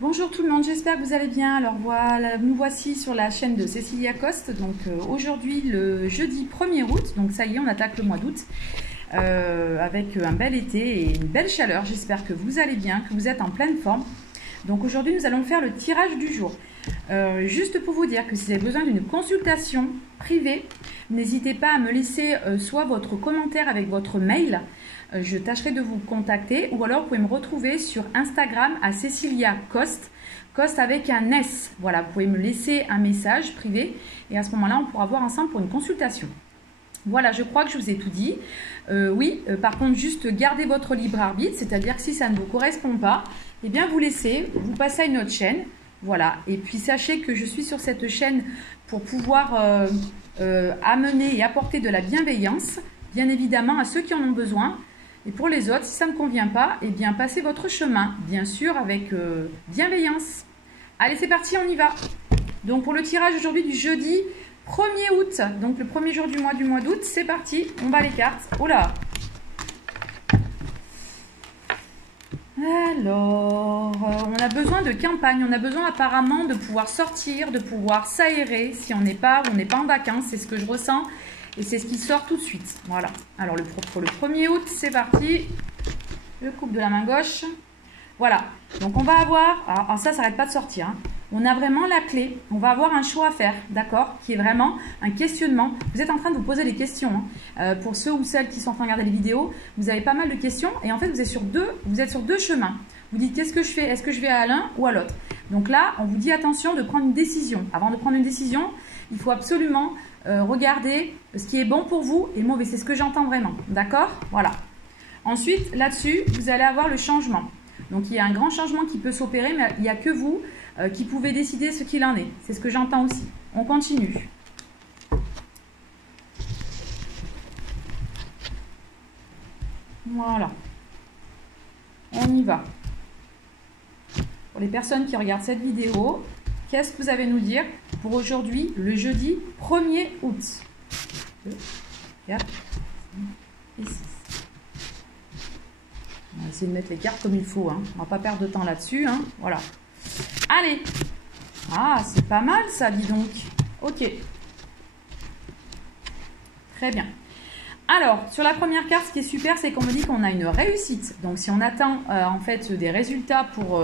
Bonjour tout le monde, j'espère que vous allez bien. Alors voilà, nous voici sur la chaîne de Cécilia Coste. Donc aujourd'hui le jeudi 1er août, donc ça y est, on attaque le mois d'août avec un bel été et une belle chaleur. J'espère que vous allez bien, que vous êtes en pleine forme. Donc aujourd'hui nous allons faire le tirage du jour. Juste pour vous dire que si vous avez besoin d'une consultation privée, n'hésitez pas à me laisser soit votre commentaire avec votre mail. Je tâcherai de vous contacter ou alors vous pouvez me retrouver sur Instagram à Cécilia Coste, Coste avec un S. Voilà, vous pouvez me laisser un message privé et à ce moment-là, on pourra voir ensemble pour une consultation. Voilà, je crois que je vous ai tout dit. Par contre, juste gardez votre libre arbitre, c'est-à-dire que si ça ne vous correspond pas, eh bien vous laissez, vous passez à une autre chaîne. Voilà, et puis sachez que je suis sur cette chaîne pour pouvoir amener et apporter de la bienveillance, bien évidemment à ceux qui en ont besoin. Et pour les autres, si ça ne convient pas, eh bien passez votre chemin, bien sûr avec bienveillance. Allez, c'est parti, on y va. Donc pour le tirage aujourd'hui du jeudi 1er août, donc le premier jour du mois d'août, c'est parti, on bat les cartes. Oh là! Alors, on a besoin de campagne, on a besoin apparemment de pouvoir sortir, de pouvoir s'aérer si on n'est pas en vacances, c'est ce que je ressens. Et c'est ce qui sort tout de suite. Voilà. Alors, pour le 1er août, c'est parti. Je coupe de la main gauche. Voilà. Donc, on va avoir... Alors ça n'arrête pas de sortir. Hein. On a vraiment la clé. On va avoir un choix à faire, d'accord? Qui est vraiment un questionnement. Vous êtes en train de vous poser des questions. Hein. Pour ceux ou celles qui sont en train de regarder les vidéos, vous avez pas mal de questions. Et en fait, vous êtes sur deux chemins. Vous dites, qu'est-ce que je fais? Est-ce que je vais à l'un ou à l'autre? Donc là, on vous dit, attention de prendre une décision. Avant de prendre une décision, il faut absolument... regardez ce qui est bon pour vous et mauvais, c'est ce que j'entends vraiment, d'accord? Voilà. Ensuite, là-dessus, vous allez avoir le changement. Donc, il y a un grand changement qui peut s'opérer, mais il n'y a que vous qui pouvez décider ce qu'il en est. C'est ce que j'entends aussi. On continue. Voilà. On y va. Pour les personnes qui regardent cette vidéo, qu'est-ce que vous avez à nous dire pour aujourd'hui, le jeudi 1er août? 2, 4, 5 et 6. On va essayer de mettre les cartes comme il faut. Hein. On ne va pas perdre de temps là-dessus. Hein. Voilà. Allez. Ah, c'est pas mal ça, dis donc. Ok. Très bien. Alors, sur la première carte, ce qui est super, c'est qu'on me dit qu'on a une réussite. Donc, si on attend en fait des résultats pour...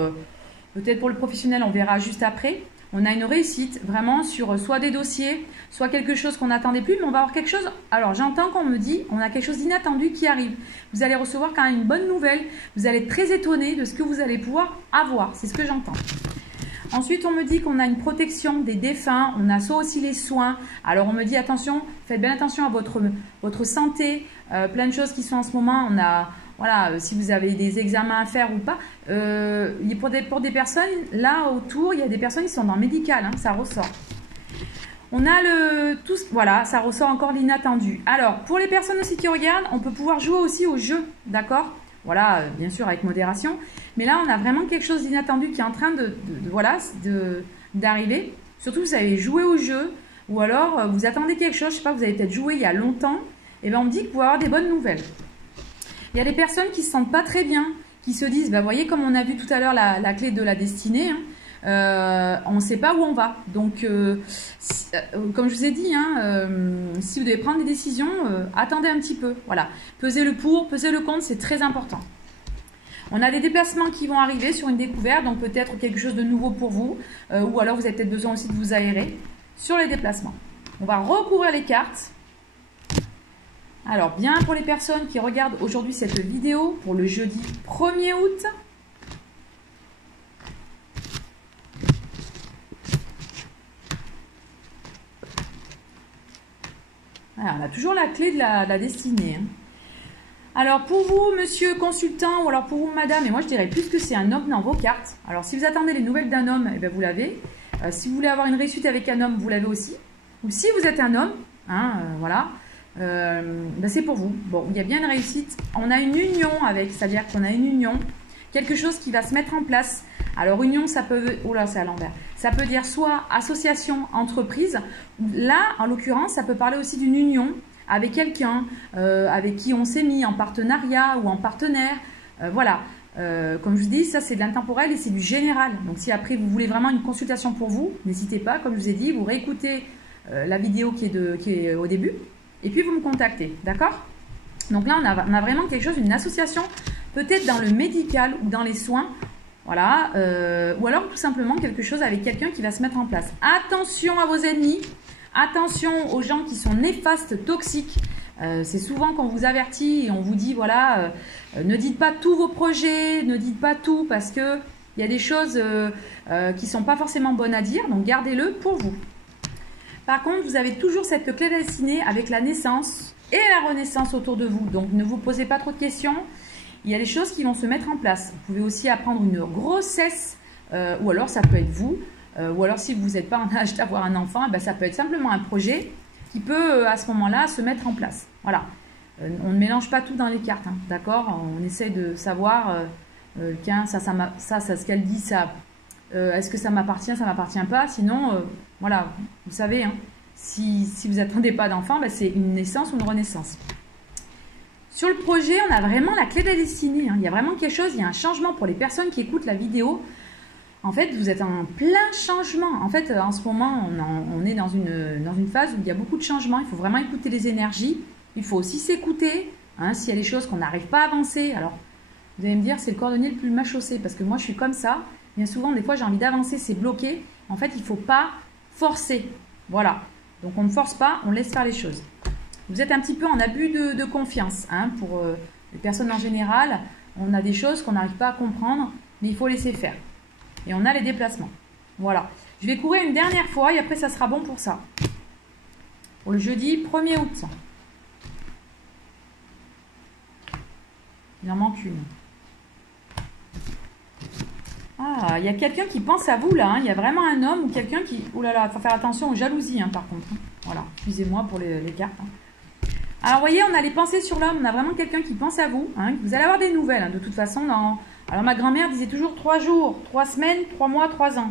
peut-être pour le professionnel, on verra juste après. On a une réussite vraiment sur soit des dossiers, soit quelque chose qu'on n'attendait plus, mais on va avoir quelque chose. Alors j'entends qu'on me dit, on a quelque chose d'inattendu qui arrive. Vous allez recevoir quand même une bonne nouvelle. Vous allez être très étonné de ce que vous allez pouvoir avoir. C'est ce que j'entends. Ensuite, on me dit qu'on a une protection des défunts. On a soit aussi les soins. Alors on me dit attention, faites bien attention à votre santé. Plein de choses qui sont en ce moment. On a... Voilà, si vous avez des examens à faire ou pas. Pour des personnes, là autour, il y a des personnes qui sont dans le médical, hein, ça ressort. On a voilà, ça ressort encore l'inattendu. Alors, pour les personnes aussi qui regardent, on peut pouvoir jouer aussi au jeu, d'accord? Voilà, bien sûr avec modération. Mais là, on a vraiment quelque chose d'inattendu qui est en train d'arriver. Surtout, vous avez joué au jeu ou alors vous attendez quelque chose, je sais pas, vous avez peut-être joué il y a longtemps. Et bien, on me dit que vous pouvez avoir des bonnes nouvelles. Il y a des personnes qui ne se sentent pas très bien, qui se disent, bah, voyez, comme on a vu tout à l'heure la clé de la destinée, hein, on ne sait pas où on va. Donc, comme je vous ai dit, hein, si vous devez prendre des décisions, attendez un petit peu. Voilà. Pesez le pour, pesez le contre, c'est très important. On a des déplacements qui vont arriver sur une découverte, donc peut-être quelque chose de nouveau pour vous, ou alors vous avez peut-être besoin aussi de vous aérer sur les déplacements. On va recouvrir les cartes. Alors, bien pour les personnes qui regardent aujourd'hui cette vidéo pour le jeudi 1er août. Alors, on a toujours la clé de la destinée. Hein. Alors, pour vous, monsieur consultant, ou alors pour vous, madame, et moi je dirais plus que c'est un homme dans vos cartes. Alors, si vous attendez les nouvelles d'un homme, eh bien, vous l'avez. Si vous voulez avoir une réussite avec un homme, vous l'avez aussi. Ou si vous êtes un homme, hein, voilà. Ben c'est pour vous. Bon, il y a bien une réussite. On a une union avec, c'est-à-dire qu'on a une union, quelque chose qui va se mettre en place. Alors union, ça peut, oh là, c'est à l'envers. Ça peut dire soit association, entreprise. Là, en l'occurrence, ça peut parler aussi d'une union avec quelqu'un avec qui on s'est mis en partenariat ou en partenaire. Voilà. Comme je vous dis, ça c'est de l'intemporel et c'est du général. Donc si après vous voulez vraiment une consultation pour vous, n'hésitez pas, comme je vous ai dit, vous réécoutez la vidéo qui est au début et puis vous me contactez, d'accord? Donc là on a vraiment quelque chose, une association, peut-être dans le médical ou dans les soins, voilà, ou alors tout simplement quelque chose avec quelqu'un qui va se mettre en place. Attention à vos ennemis, attention aux gens qui sont néfastes, toxiques. C'est souvent qu'on vous avertit et on vous dit, voilà, ne dites pas tous vos projets, ne dites pas tout parce que il y a des choses qui ne sont pas forcément bonnes à dire, donc gardez-le pour vous. Par contre, vous avez toujours cette clé destinée avec la naissance et la renaissance autour de vous, donc ne vous posez pas trop de questions. Il y a des choses qui vont se mettre en place. Vous pouvez aussi apprendre une grossesse, ou alors ça peut être vous, ou alors si vous n'êtes pas en âge d'avoir un enfant, ben, ça peut être simplement un projet qui peut à ce moment-là se mettre en place. Voilà. On ne mélange pas tout dans les cartes, hein, d'accord? On essaie de savoir, tiens, ça, ce qu'elle dit, ça, est-ce que ça m'appartient pas? Sinon, voilà, vous savez, hein, si vous n'attendez pas d'enfant, ben, c'est une naissance ou une renaissance. Sur le projet, on a vraiment la clé de la destinée. Hein. Il y a vraiment quelque chose, il y a un changement pour les personnes qui écoutent la vidéo. En fait, vous êtes en plein changement. En fait, en ce moment, on est dans une phase où il y a beaucoup de changements. Il faut vraiment écouter les énergies. Il faut aussi s'écouter. Hein, s'il y a des choses qu'on n'arrive pas à avancer. Alors, vous allez me dire, c'est le cordonnier le plus mal chaussé. Parce que moi, je suis comme ça. Bien souvent, des fois, j'ai envie d'avancer, c'est bloqué. En fait, il ne faut pas forcer. Voilà. Donc, on ne force pas, on laisse faire les choses. Vous êtes un petit peu en abus de confiance. Hein, pour les personnes en général, on a des choses qu'on n'arrive pas à comprendre, mais il faut laisser faire. Et on a les déplacements. Voilà. Je vais courir une dernière fois et après ça sera bon pour ça. Pour le jeudi 1er août. Il en manque une. Ah, il y a quelqu'un qui pense à vous là. Hein. Il y a vraiment un homme ou quelqu'un qui... Ouh là là, il faut faire attention aux jalousies hein, par contre. Voilà. Excusez-moi pour les cartes. Hein. Alors, vous voyez, on a les pensées sur l'homme. On a vraiment quelqu'un qui pense à vous. Hein. Vous allez avoir des nouvelles. Hein, de toute façon, Alors, ma grand-mère disait toujours 3 jours, 3 semaines, 3 mois, 3 ans.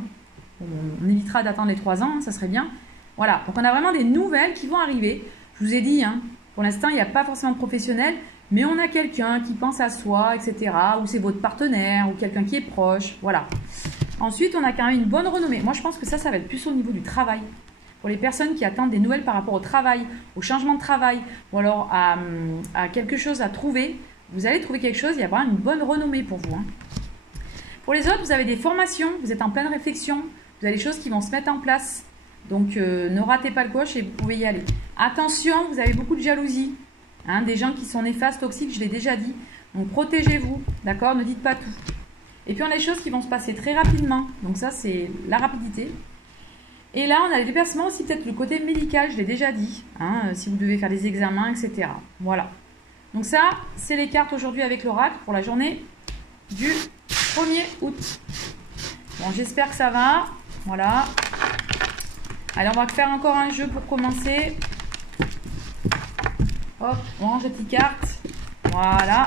On évitera d'attendre les 3 ans, hein, ça serait bien. Voilà, donc on a vraiment des nouvelles qui vont arriver. Je vous ai dit, hein, pour l'instant, il n'y a pas forcément de professionnel, mais on a quelqu'un qui pense à soi, etc. Ou c'est votre partenaire, ou quelqu'un qui est proche, voilà. Ensuite, on a quand même une bonne renommée. Moi, je pense que ça va être plus au niveau du travail. Pour les personnes qui attendent des nouvelles par rapport au travail, au changement de travail, ou alors à quelque chose à trouver, vous allez trouver quelque chose, il y a vraiment une bonne renommée pour vous. Hein. Pour les autres, vous avez des formations, vous êtes en pleine réflexion, vous avez des choses qui vont se mettre en place. Donc, ne ratez pas le coche et vous pouvez y aller. Attention, vous avez beaucoup de jalousie. Hein, des gens qui sont néfastes, toxiques, je l'ai déjà dit. Donc, protégez-vous, d'accord? Ne dites pas tout. Et puis, on a des choses qui vont se passer très rapidement. Donc, ça, c'est la rapidité. Et là, on a les déplacements aussi, peut-être le côté médical, je l'ai déjà dit. Hein, si vous devez faire des examens, etc. Voilà. Donc ça, c'est les cartes aujourd'hui avec l'oracle pour la journée du 1er août. Bon, j'espère que ça va. Voilà. Allez, on va faire encore un jeu pour commencer. Hop, on range les petites cartes. Voilà.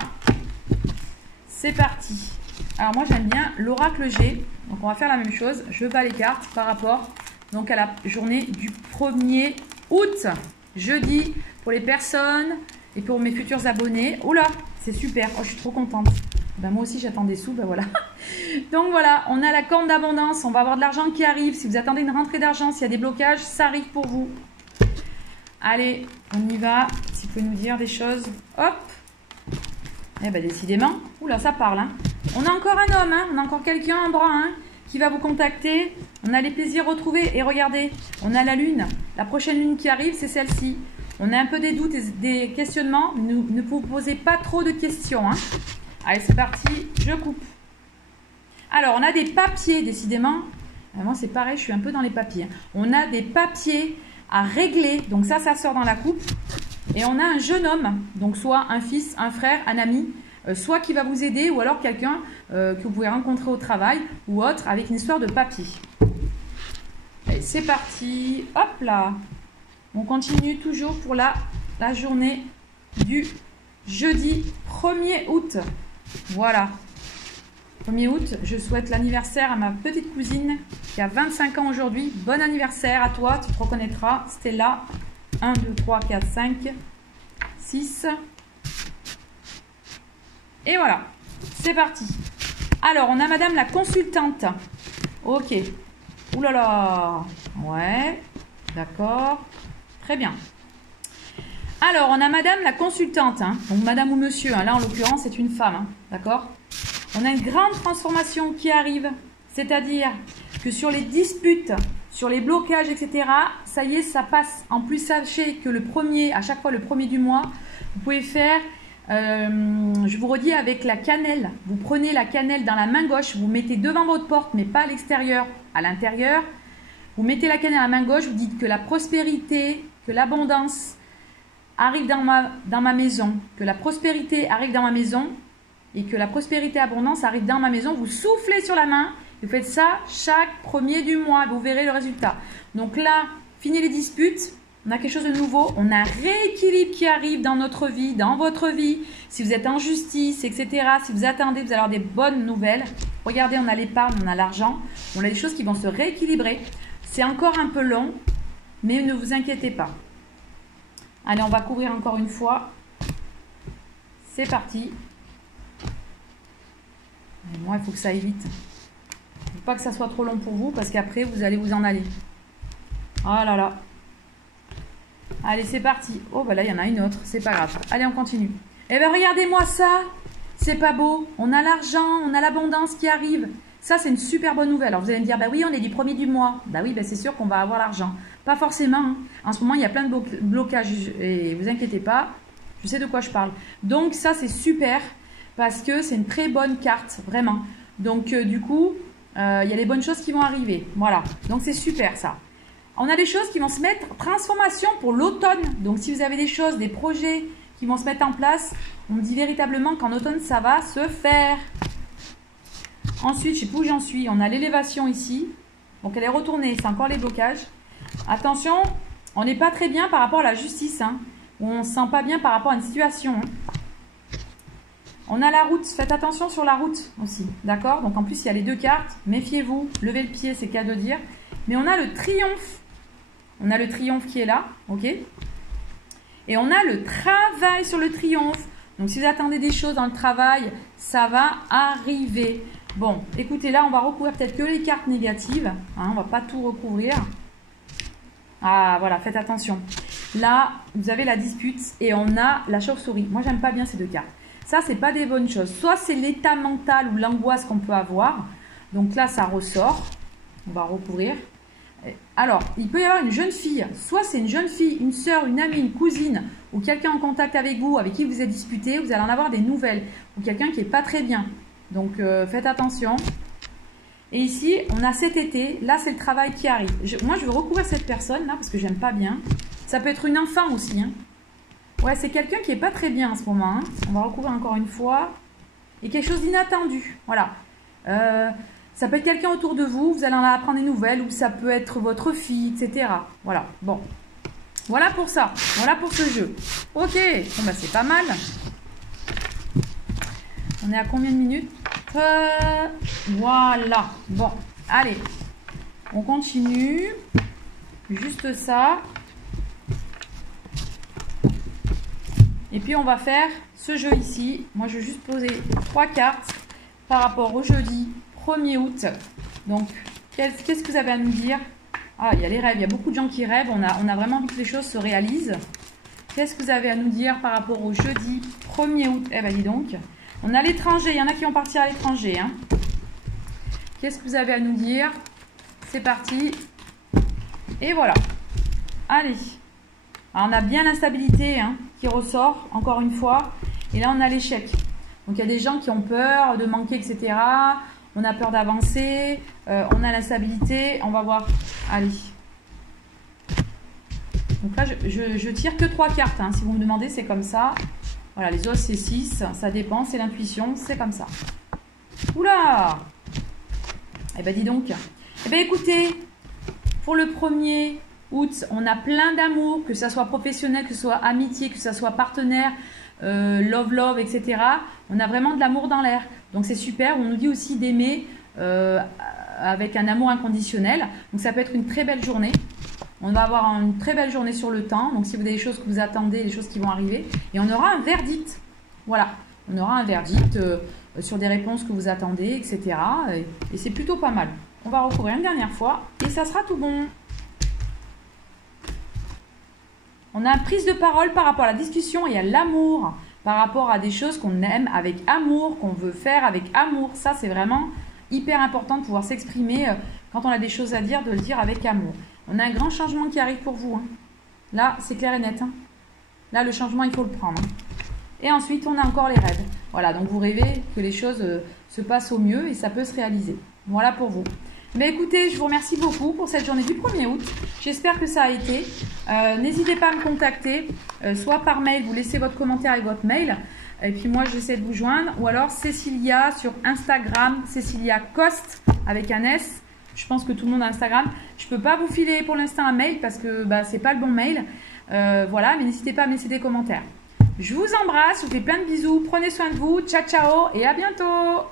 C'est parti. Alors moi, j'aime bien l'oracle G. Donc on va faire la même chose. Je bats les cartes par rapport donc à la journée du 1er août. Jeudi, pour les personnes... Et pour mes futurs abonnés, oula, c'est super, oh, je suis trop contente. Ben, moi aussi, j'attends des sous, ben voilà. Donc voilà, on a la corne d'abondance, on va avoir de l'argent qui arrive. Si vous attendez une rentrée d'argent, s'il y a des blocages, ça arrive pour vous. Allez, on y va. Si vous pouvez nous dire des choses, hop. Eh ben décidément, oula, ça parle. Hein. On a encore un homme, hein. On a encore quelqu'un en bras, hein, qui va vous contacter. On a les plaisirs retrouvés. Et regardez, on a la lune. La prochaine lune qui arrive, c'est celle-ci. On a un peu des doutes et des questionnements. Ne vous posez pas trop de questions. Hein. Allez, c'est parti. Je coupe. Alors, on a des papiers, décidément. Moi, c'est pareil, je suis un peu dans les papiers. On a des papiers à régler. Donc ça sort dans la coupe. Et on a un jeune homme. Donc soit un fils, un frère, un ami. Soit qui va vous aider ou alors quelqu'un que vous pouvez rencontrer au travail ou autre avec une histoire de papier. Allez, c'est parti. Hop là. On continue toujours pour la journée du jeudi 1er août. Voilà. 1er août, je souhaite l'anniversaire à ma petite cousine qui a 25 ans aujourd'hui. Bon anniversaire à toi, tu te reconnaîtras. Stella. 1, 2, 3, 4, 5, 6. Et voilà. C'est parti. Alors, on a madame la consultante. Ok. Ouh là là. Ouais. D'accord. Très bien. Alors, on a madame la consultante. Hein. Donc, madame ou monsieur. Hein. Là, en l'occurrence, c'est une femme. Hein. D'accord? On a une grande transformation qui arrive. C'est-à-dire que sur les disputes, sur les blocages, etc., ça y est, ça passe. En plus, sachez que à chaque fois le premier du mois, vous pouvez faire, je vous redis, avec la cannelle. Vous prenez la cannelle dans la main gauche, vous mettez devant votre porte, mais pas à l'extérieur, à l'intérieur. Vous mettez la cannelle à la main gauche, vous dites que la prospérité, que l'abondance arrive dans ma maison, que la prospérité arrive dans ma maison et que la prospérité et abondance arrive dans ma maison. Vous soufflez sur la main. Vous faites ça chaque premier du mois, vous verrez le résultat. Donc là, fini les disputes, on a quelque chose de nouveau, on a un rééquilibre qui arrive dans notre vie, dans votre vie. Si vous êtes en justice, etc., si vous attendez, vous allez avoir des bonnes nouvelles. Regardez, on a l'épargne, on a l'argent, on a des choses qui vont se rééquilibrer. C'est encore un peu long, mais ne vous inquiétez pas. Allez, on va couvrir encore une fois. C'est parti. Et moi, il faut que ça aille vite. Il ne faut pas que ça soit trop long pour vous parce qu'après, vous allez vous en aller. Oh là là. Allez, c'est parti. Oh, bah là, il y en a une autre. C'est pas grave. Allez, on continue. Eh bien, regardez-moi ça. C'est pas beau. On a l'argent, on a l'abondance qui arrive. Ça, c'est une super bonne nouvelle. Alors, vous allez me dire, bah oui, on est du premier du mois. Bah oui, bah c'est sûr qu'on va avoir l'argent. Pas forcément. Hein. En ce moment, il y a plein de blocages. Et vous inquiétez pas. Je sais de quoi je parle. Donc, ça, c'est super parce que c'est une très bonne carte. Vraiment. Donc, du coup... il y a les bonnes choses qui vont arriver. Voilà. Donc, c'est super, ça. On a des choses qui vont se mettre transformation pour l'automne. Donc, si vous avez des choses, des projets qui vont se mettre en place, on me dit véritablement qu'en automne, ça va se faire. Ensuite, je ne sais plus où j'en suis. On a l'élévation ici. Donc, elle est retournée. C'est encore les blocages. Attention, on n'est pas très bien par rapport à la justice. Hein. On ne se sent pas bien par rapport à une situation. Hein. On a la route, faites attention sur la route aussi, d'accord? Donc en plus il y a les deux cartes, méfiez-vous, levez le pied, c'est qu'à de dire. Mais on a le triomphe, qui est là, ok? Et on a le travail sur le triomphe. Donc si vous attendez des choses dans le travail, ça va arriver. Bon, écoutez, là on va recouvrir peut-être que les cartes négatives, hein, on va pas tout recouvrir. Ah voilà, faites attention. Là, vous avez la dispute et on a la chauve-souris. Moi j'aime pas bien ces deux cartes. Ça, c'est pas des bonnes choses. Soit c'est l'état mental ou l'angoisse qu'on peut avoir. Donc là, ça ressort. On va recouvrir. Alors, il peut y avoir une jeune fille. Soit c'est une jeune fille, une sœur, une amie, une cousine ou quelqu'un en contact avec vous, avec qui vous êtes disputé. Vous allez en avoir des nouvelles. Ou quelqu'un qui n'est pas très bien. Donc, faites attention. Et ici, on a cet été. Là, c'est le travail qui arrive. Moi, je veux recouvrir cette personne là parce que j'aime pas bien. Ça peut être une enfant aussi, hein. Ouais, c'est quelqu'un qui n'est pas très bien en ce moment. Hein. On va recouvrir encore une fois. Et quelque chose d'inattendu. Voilà. Ça peut être quelqu'un autour de vous. Vous allez en apprendre des nouvelles. Ou ça peut être votre fille, etc. Voilà. Bon. Voilà pour ça. Voilà pour ce jeu. Ok. Bon, bah, c'est pas mal. On est à combien de minutes? Voilà. Bon. Allez. On continue. Juste ça. Et puis, on va faire ce jeu ici. Moi, je vais juste poser 3 cartes par rapport au jeudi 1er août. Donc, qu'est-ce que vous avez à nous dire? Ah, il y a les rêves. Il y a beaucoup de gens qui rêvent. On a vraiment envie que les choses se réalisent. Qu'est-ce que vous avez à nous dire par rapport au jeudi 1er août? Eh bien, dis donc. On a l'étranger. Il y en a qui vont partir à l'étranger. Hein. Qu'est-ce que vous avez à nous dire? C'est parti. Et voilà. Allez. Alors, on a bien l'instabilité hein, qui ressort, encore une fois. Et là, on a l'échec. Donc, il y a des gens qui ont peur de manquer, etc. On a peur d'avancer. On a l'instabilité. On va voir. Allez. Donc là, je tire que 3 cartes. Hein. Si vous me demandez, c'est comme ça. Voilà, les os, c'est 6. Ça dépend. C'est l'intuition. C'est comme ça. Oula! Eh bien, dis donc. Eh bien, écoutez, pour le 1er août, on a plein d'amour, que ça soit professionnel, que ce soit amitié, que ce soit partenaire, love, etc. On a vraiment de l'amour dans l'air. Donc c'est super. On nous dit aussi d'aimer avec un amour inconditionnel. Donc ça peut être une très belle journée. On va avoir une très belle journée sur le temps. Donc si vous avez des choses que vous attendez, des choses qui vont arriver. Et on aura un verdict. Voilà. On aura un verdict. sur des réponses que vous attendez, etc. Et c'est plutôt pas mal. On va recouvrir une dernière fois et ça sera tout bon. On a une prise de parole par rapport à la discussion et à l'amour, par rapport à des choses qu'on aime avec amour, qu'on veut faire avec amour. Ça, c'est vraiment hyper important de pouvoir s'exprimer quand on a des choses à dire, de le dire avec amour. On a un grand changement qui arrive pour vous. Hein. Là, c'est clair et net. Hein. Là, le changement, il faut le prendre. Et ensuite, on a encore les rêves. Voilà, donc vous rêvez que les choses se passent au mieux et ça peut se réaliser. Voilà pour vous. Mais écoutez, je vous remercie beaucoup pour cette journée du 1er août. J'espère que ça a été. N'hésitez pas à me contacter, soit par mail, vous laissez votre commentaire et votre mail. Et puis moi, j'essaie de vous joindre. Ou alors Cécilia sur Instagram, Cécilia Coste avec un S. Je pense que tout le monde a Instagram. Je ne peux pas vous filer pour l'instant un mail parce que ce n'est pas le bon mail. Voilà, mais n'hésitez pas à me laisser des commentaires. Je vous embrasse, je vous fais plein de bisous. Prenez soin de vous. Ciao, ciao et à bientôt.